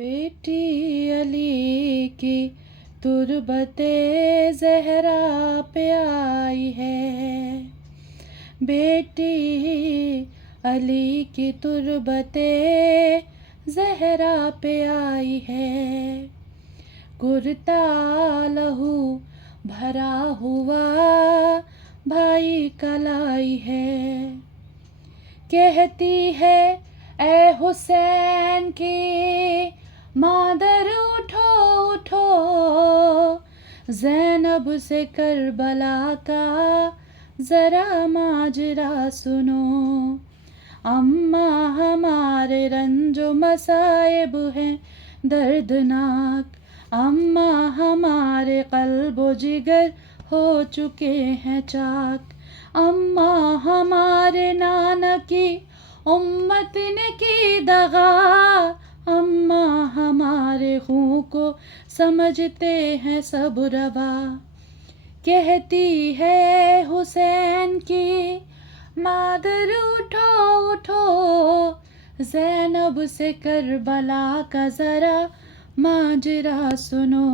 بیٹی علی کی تربت زہرا پہ آئی ہے، بیٹی علی کی تربت زہرا پہ آئی ہے، کرتا لہو بھرا ہوا بھائی کلائی ہے، کہتی ہے اے حسین کی مادر اٹھو اٹھو، زینب سے کربلا کا ذرا ماجرا سنو، اماں ہمارے رنج و مصائب ہیں دردناک، اماں ہمارے قلب و جگر ہو چکے ہیں چاک، اماں ہمارے نانا کی امت نے کی دغا، اماں ہمارے خون کو سمجھتے ہیں سب روا، کہتی ہے حسین کی مادر اٹھو اٹھو، زینب سے کربلا کا ذرا ماجرا سنو،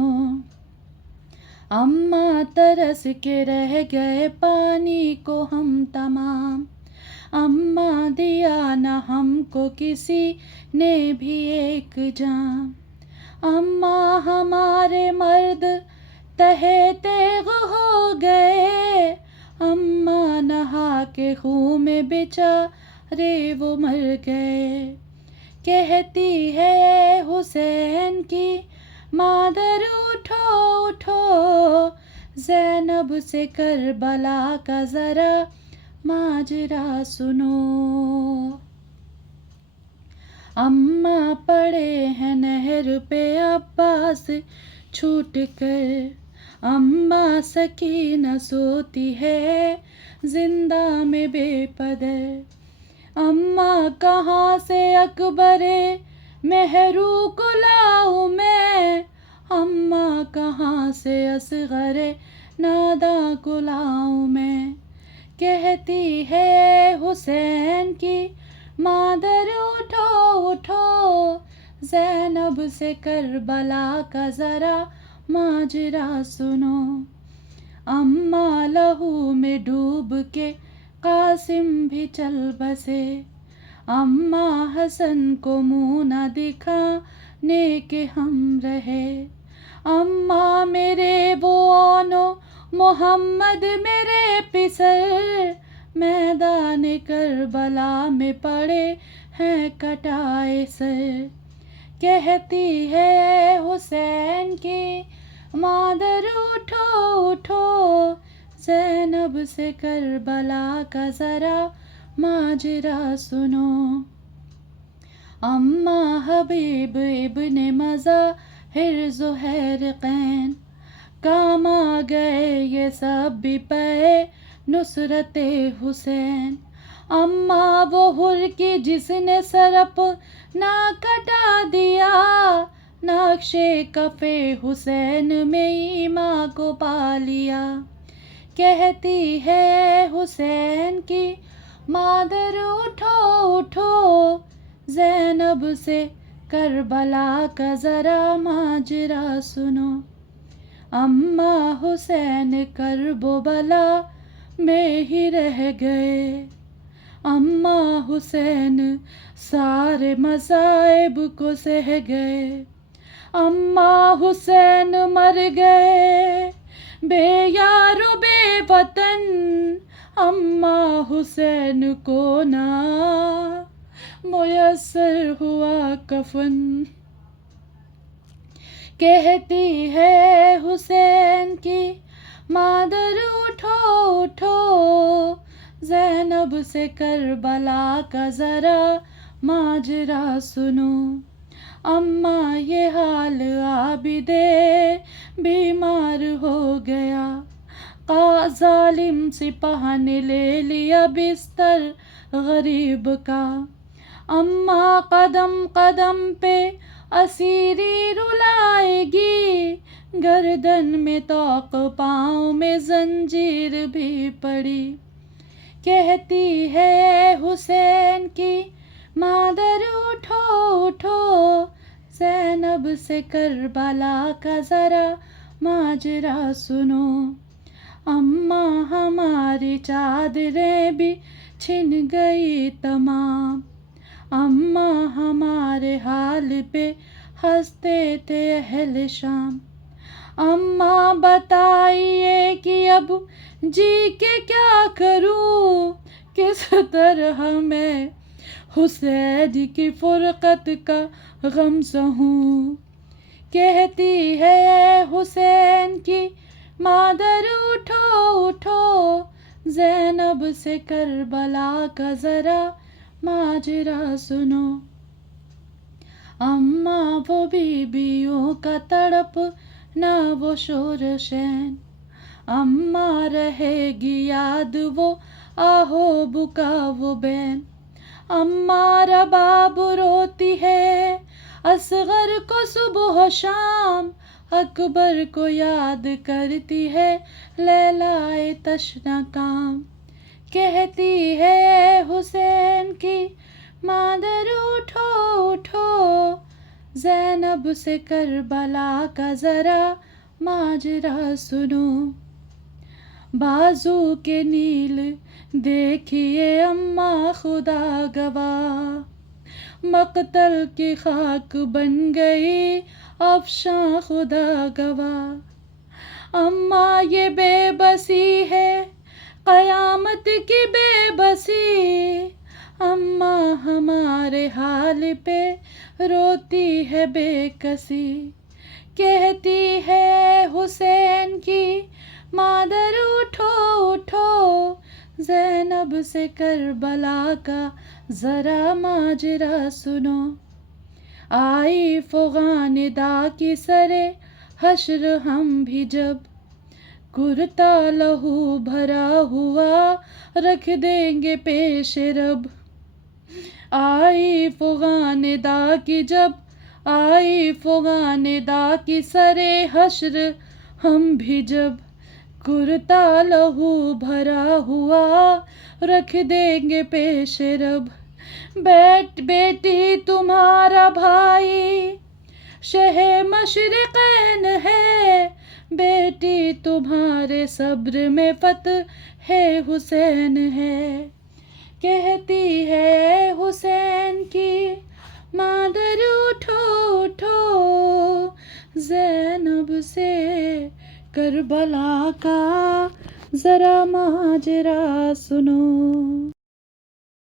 اماں ترس کے رہ گئے پانی کو ہم تمام، اماں دیا نہ ہم کو کسی نے بھی ایک جام، اماں ہمارے مرد تہے تیغ ہو گئے، اماں نہا کے خون میں بیچارے وہ مر گئے، کہتی ہے حسین کی مادر اٹھو اٹھو، زینب سے کربلا کا ذرا ماجرا سنو، اماں پڑے ہیں نہر پہ عباس چھوٹ کر، اماں سکینہ سوتی ہے زندہ میں بے پدر، اماں کہاں سے اکبر مہرو کو لاؤں میں، اماں کہاں سے اصغر ناداں کو لاؤں میں، کہتی ہے حسین کی مادر اٹھو اٹھو، زینب سے کربلا کا ذرا ماجرا سنو، اماں لہو میں ڈوب کے قاسم بھی چل بسے، اماں حسن کو منہ نہ دکھانے کے ہم رہے، اماں میرے بونو محمد میرے پسر میدان کربلا میں پڑے ہیں کٹائے سر، کہتی ہے حسین کی مادر اٹھو اٹھو، زینب سے کربلا کا ذرا ماجرا سنو، اماں حبیب ابن مظاہر زہیرقین کام آ گئے یہ سب بھی پے نصرت حسین، اماں وہ حر کی جس نے سرپ نہ کٹا دیا، نقش کف حسین میں ایماں کو پا لیا، کہتی ہے حسین کی مادر اٹھو اٹھو، زینب سے کربلا کا ذرا ماجرا سنو، اماں حسین کرب و بلا میں ہی رہ گئے، اماں حسین سارے مصائب کو سہ گئے، اماں حسین مر گئے بے یار و بے وطن، اماں حسین کو نہ میسر ہوا کفن، کہتی ہے حسین کی مادر اٹھو اٹھو، زینب سے کربلا کا ذرا ماجرا سنو، اماں یہ حال عابد بیمار ہو گیا، ظالم سپاہ نے لے لیا بستر غریب کا، اماں قدم قدم پہ اسیری رلائے گی، گردن میں طوق پاؤں میں زنجیر بھی پڑی، کہتی ہے حسین کی مادر اٹھو اٹھو، زینب زینب سے کربلا کا ذرا ماجرا سنو، اماں ہماری چادریں بھی چھن گئی تمام، اماں ہمارے حال پہ ہنستے تھے اہل شام، اماں بتائیے کہ اب جی کے کیا کروں، کس طرح میں حسین کی فرقت کا غم سہوں، کہتی ہے اے حسین کی مادر اٹھو اٹھو، زینب سے کربلا کا ذرا ماجرا سنو، اماں وہ بیویوں کا تڑپ نہ وہ شور شین، اماں رہے گی یاد وہ آہو بکا وہ بین، اماں رباب روتی ہے اصغر کو صبح و شام، اکبر کو یاد کرتی ہے لیلائے تشنہ کام، کہتی ہے اے حسین کی مادر اٹھو اٹھو، زینب سے کربلا کا ذرا ماجرا سنو، بازو کے نیل دیکھیے اماں خدا گواہ، مقتل کی خاک بن گئی افشاں خدا گواہ، اماں یہ بے بسی ہے قیامت کی بے بسی، اماں ہمارے حال پہ روتی ہے بے کسی، کہتی ہے حسین کی مادر اٹھو اٹھو، زینب سے کربلا کا ذرا ماجرا سنو، آئی فغاں ندا کی سرے حشر ہم بھی جب، کرتا لہو بھرا ہوا رکھ دیں گے پیش رب، آئی فغاں ندا کی جب، آئی فغاں ندا کی سرے حشر ہم بھی جب، کرتا لہو بھرا ہوا رکھ دیں گے پیش رب، بیٹی تمہارا بھائی شہ مشرقین ہے، بیٹی تمہارے صبر میں فتح حسین ہے، کہتی ہے حسین کی مادر اٹھو اٹھو، زینب سے کربلا کا ذرا ماجرا سنو۔